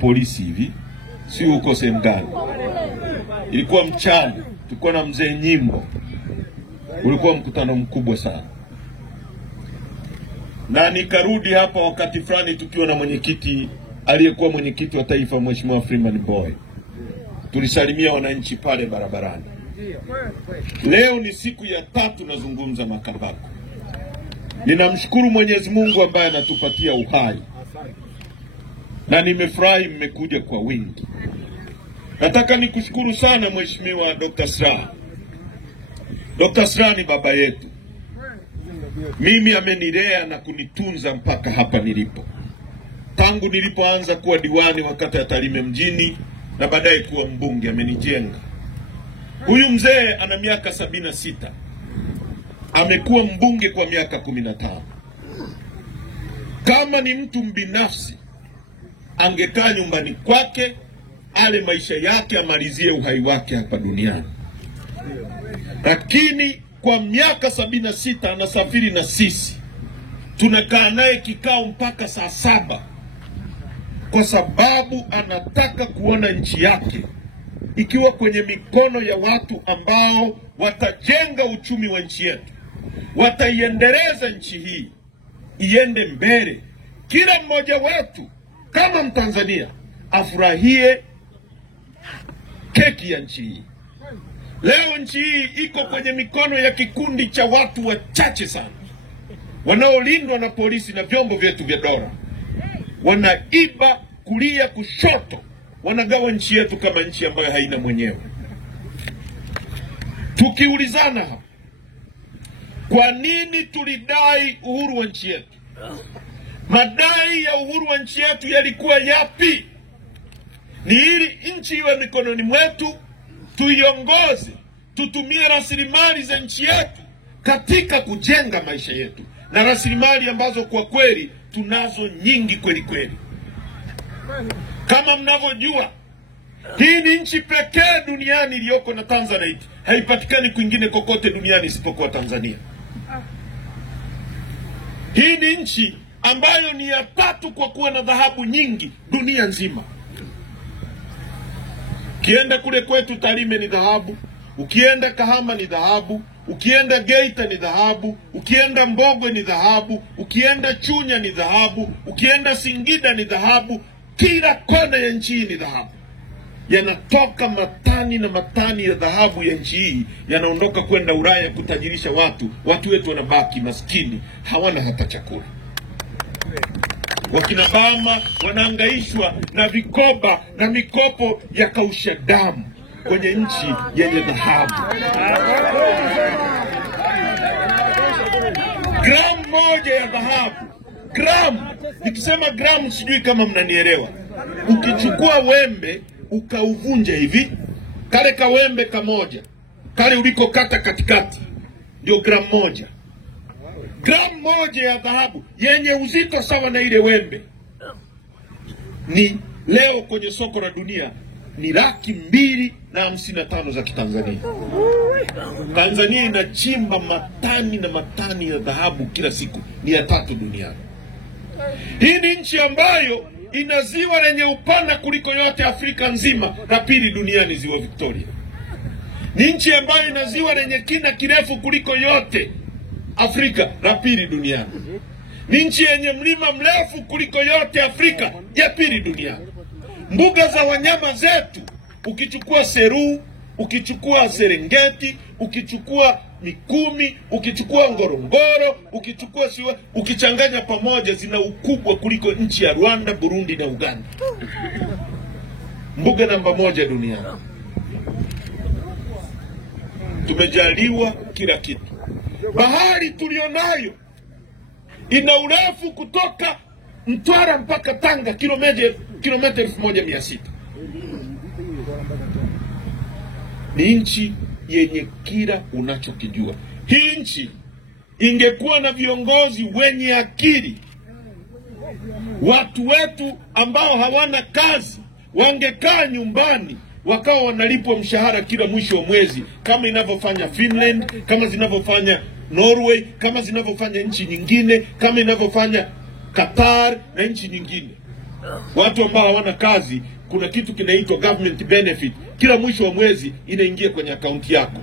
polisi hivi, si uko sehemu gani. Ilikuwa mchana, tulikuwa na mzee Nyimbo. Ulikuwa mkutano mkubwa sana. Na nikarudi hapa wakati fulani tukiwa na mwenyekiti aliyekuwa mwenyekiti wa taifa Mheshimiwa Freeman Mbowe. Tulisalimia wananchi pale barabarani. Leo ni siku ya 3 nazungumza Makambako. Ninamshukuru Mwenyezi Mungu ambaye anatupatia uhai. Na nimefurahi mmekuja kwa wingi. Nataka nikushukuru sana Mheshimiwa Dr. Slaa. Dr. Slaa ni baba yetu. Mimi amenilea na kunitunza mpaka hapa nilipo. Tangu nilipoanza kuwa diwani wakati ya Tarime mjini na baadaye kuwa mbunge amenijenga. Huyu mzee ana miaka 76. Amekuwa mbunge kwa miaka 15. Kama ni mtu mbinafsi, angekaa nyumbani kwake, ale maisha yake, amalizie uhai wake hapa duniani. Lakini kwa miaka 76 anasafiri na sisi. Tunakaa naye kikao mpaka saa 7. Kwa sababu anataka kuona nchi yake ikiwa kwenye mikono ya watu ambao watajenga uchumi wa nchi yetu. Wataiendeleza nchi hii iende mbele. Kila mmoja wetu kama Mtanzania afurahie keki ya nchi hii. Leo nchi hii iko kwenye mikono ya kikundi cha watu wachache sana, wanaolindwa na polisi na vyombo vyetu vya dola. Wanaiba kulia kushoto, wanagawa nchi yetu kama nchi ambayo haina mwenyewe. Tukiulizana hapa, kwa nini tulidai uhuru wa nchi yetu? Madai ya uhuru wa nchi yetu yalikuwa yapi? Ni ili nchi iwe mikononi mwetu, tuiongoze, tutumie rasilimali za nchi yetu katika kujenga maisha yetu. Na rasilimali ambazo kwa kweli tunazo nyingi kweli kweli. Kama mnavyojua, hii ni nchi pekee duniani iliyoko na Tanzanite. Haipatikani kwingine kokote duniani isipokuwa Tanzania. Hii ni nchi ambayo ni ya 3 kwa kuwa na dhahabu nyingi dunia nzima. Ukienda kule kwetu Tarime ni dhahabu, ukienda Kahama ni dhahabu, ukienda Geita ni dhahabu, ukienda Mbogwe ni dhahabu, ukienda Chunya ni dhahabu, ukienda Singida ni dhahabu. Kila kona ya nchi hii ni dhahabu. Yanatoka matani na matani ya dhahabu ya nchi hii, yanaondoka kwenda Ulaya kutajirisha watu. Watu wetu wanabaki maskini, hawana hata chakula. Wakina mama wanahangaishwa na vikoba na mikopo ya kausha damu kwenye nchi yenye dhahabu. Gramu moja ya dhahabu, gramu, nikisema gramu sijui kama mnanielewa. Ukichukua wembe ukauvunja hivi, kale kawembe kamoja, kale uliko kata katikati, ndio gramu moja. Gramu moja ya dhahabu yenye uzito sawa na ile wembe ni leo kwenye soko la dunia ni 255,000 za Kitanzania. Tanzania inachimba matani na matani ya dhahabu kila siku, ni ya 3 duniani. Hii ni nchi ambayo ina ziwa lenye upana kuliko yote Afrika nzima, la 2 duniani ziwa Victoria. Ni nchi ambayo ina ziwa lenye kina kirefu kuliko yote Afrika, la 2 duniani. Ni nchi yenye mlima mrefu kuliko yote Afrika, ya 2 duniani. Mbuga za wanyama zetu, ukichukua Seru, ukichukua Serengeti, ukichukua Mikumi, ukichukua Ngorongoro, ukichukua Siwa, ukichanganya pamoja zina ukubwa kuliko nchi ya Rwanda, Burundi na Uganda. Mbuga namba 1 duniani. Tumejaliwa kila kitu. Bahari tulionayo ina urefu kutoka Mtwara mpaka Tanga kilomita 1,600. Ni nchi yenye kila unachokijua. Hii nchi ingekuwa na viongozi wenye akili, watu wetu ambao hawana kazi wangekaa nyumbani wakawa wanalipwa mshahara kila mwisho wa mwezi, kama inavyofanya Finland, kama zinavyofanya Norway, kama zinavyofanya nchi nyingine, kama inavyofanya Qatar na nchi nyingine. Watu ambao hawana kazi, kuna kitu kinaitwa government benefit, kila mwisho wa mwezi inaingia kwenye akaunti yako.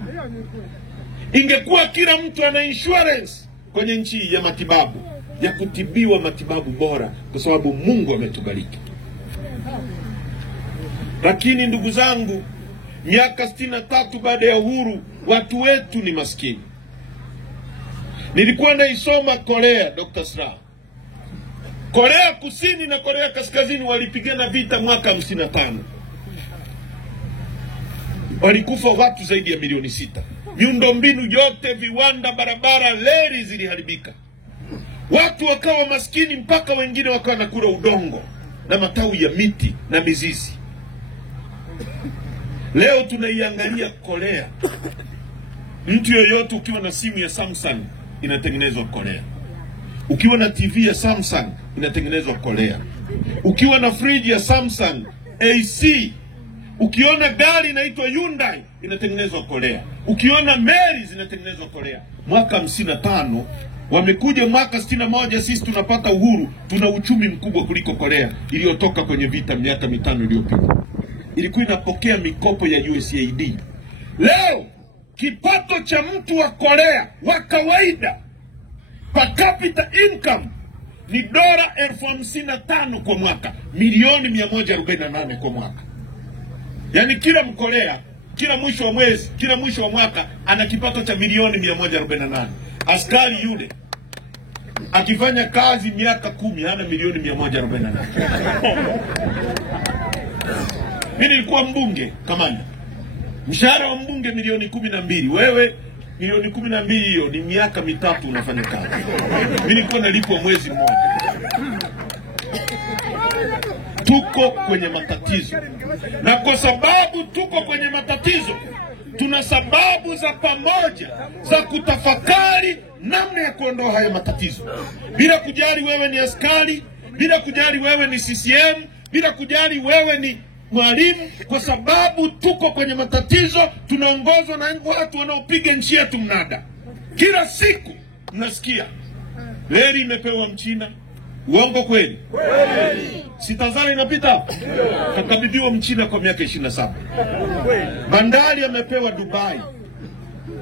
Ingekuwa kila mtu ana insurance kwenye nchi ya matibabu, ya kutibiwa matibabu bora, kwa sababu Mungu ametubariki. Lakini ndugu zangu, miaka 63 baada ya uhuru, watu wetu ni maskini. Nilikuwa naisoma Korea, Dr. Slaa. Korea Kusini na Korea Kaskazini walipigana vita mwaka 55. Walikufa watu zaidi ya milioni 6. Miundombinu yote, viwanda, barabara, leri ziliharibika. Watu wakawa maskini, mpaka wengine wakawa nakula udongo na matawi ya miti na mizizi. Leo tunaiangalia Korea. Mtu yoyote ukiwa na simu ya Samsung inatengenezwa Korea. Ukiwa na TV ya Samsung inatengenezwa Korea. Ukiwa na friji ya Samsung AC, ukiona gari inaitwa Hyundai inatengenezwa Korea. Ukiona meli zinatengenezwa Korea. Mwaka 55 wamekuja, mwaka 61 sisi tunapata uhuru, tuna uchumi mkubwa kuliko Korea iliyotoka kwenye vita miaka 5 iliyopita. Ilikuwa inapokea mikopo ya USAID. Leo kipato cha mtu wa Korea wa kawaida, per capita income, ni $55,000 kwa mwaka, milioni 148 kwa mwaka. Yani kila Mkorea, kila mwisho wa mwezi, kila mwisho wa mwaka, ana kipato cha milioni 148. Askari yule akifanya kazi miaka 10 hana milioni 148. Mimi nilikuwa mbunge kamanda. Mshahara wa mbunge milioni 12. Wewe milioni 12, hiyo ni miaka 3 unafanya kazi. Mimi nilikuwa nalipwa mwezi mmoja. Tuko kwenye matatizo. Na kwa sababu tuko kwenye matatizo, tuna sababu za pamoja za kutafakari namna ya kuondoa haya matatizo. Bila kujali wewe ni askari, bila kujali wewe ni CCM, bila kujali wewe ni mwalimu, kwa sababu tuko kwenye matatizo. Tunaongozwa na watu wanaopiga nchi yetu mnada. Kila siku mnasikia reli imepewa Mchina. Uongo kweli? Kweli. Sitazara inapita? Kakabidhiwa Mchina kwa miaka 27. Bandari amepewa Dubai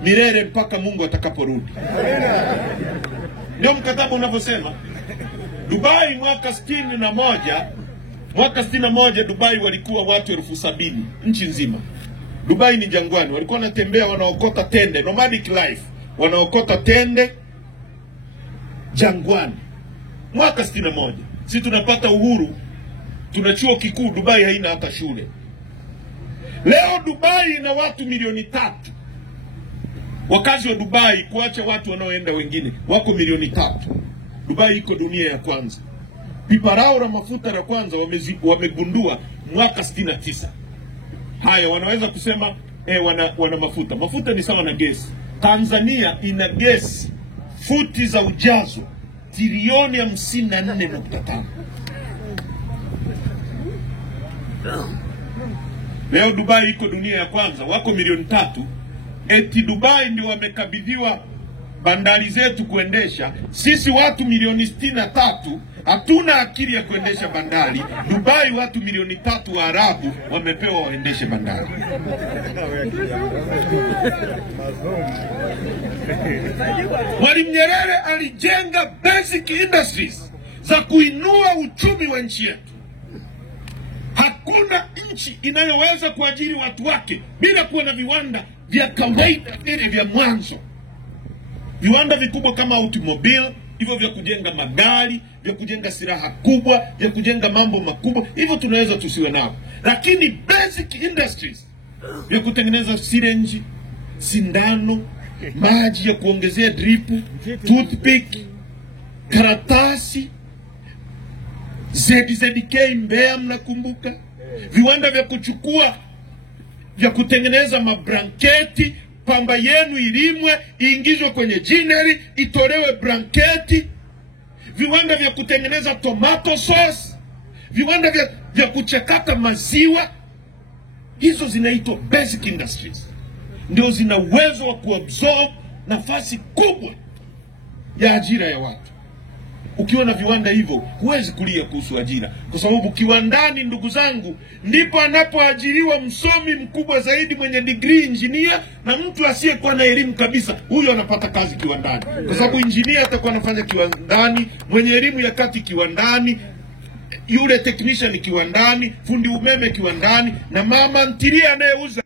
milele mpaka Mungu atakaporudi. Ndio mkataba unavyosema. Dubai mwaka 61, mwaka 61 Dubai walikuwa watu 70,000 nchi nzima. Dubai ni jangwani, walikuwa wanatembea wanaokota tende, nomadic life, wanaokota tende jangwani. Mwaka 61 sisi tunapata uhuru, tuna chuo kikuu. Dubai haina hata shule. Leo Dubai ina watu milioni 3. Wakazi wa Dubai, kuacha watu wanaoenda wengine, wako milioni 3. Dubai iko dunia ya kwanza. Pipa lao la mafuta la kwanza wamegundua mwaka 69. Haya, wanaweza kusema wana mafuta. Mafuta ni sawa na gesi. Tanzania ina gesi futi za ujazo trilioni 54.5. Leo Dubai iko dunia ya kwanza, wako milioni 3. Eti Dubai ndio wamekabidhiwa bandari zetu kuendesha. Sisi watu milioni 63 hatuna akili ya kuendesha bandari. Dubai watu milioni 3 wa Arabu wamepewa waendeshe bandari. Mwalimu Nyerere alijenga basic industries za kuinua uchumi wa nchi yetu. Hakuna nchi inayoweza kuajiri watu wake bila kuwa na viwanda vya kawaida vya mwanzo. Viwanda vikubwa kama automobile, hivyo vya kujenga magari, vya kujenga silaha kubwa, vya kujenga mambo makubwa, hivyo tunaweza tusiwe nao. Lakini basic industries, vya kutengeneza syringe, sindano, maji ya kuongezea drip, toothpick, karatasi, ZZK Mbeya mnakumbuka? Viwanda vya kuchukua, vya kutengeneza mablanketi, pamba yenu ilimwe, iingizwe kwenye jineri, itolewe blanketi. Viwanda vya kutengeneza tomato sauce, viwanda vya kuchakata maziwa. Hizo zinaitwa basic industries. Ndio zina uwezo wa kuabsorb nafasi kubwa ya ajira ya watu. Ukiwa na viwanda hivyo huwezi kulia kuhusu ajira, kwa sababu kiwandani, ndugu zangu, ndipo anapoajiriwa msomi mkubwa zaidi mwenye degree engineer, na mtu asiyekuwa na elimu kabisa, huyo anapata kazi kiwandani, kwa sababu engineer atakuwa anafanya kiwandani, mwenye elimu ya kati kiwandani, yule technician kiwandani, fundi umeme kiwandani, na mama ntilia anayeuza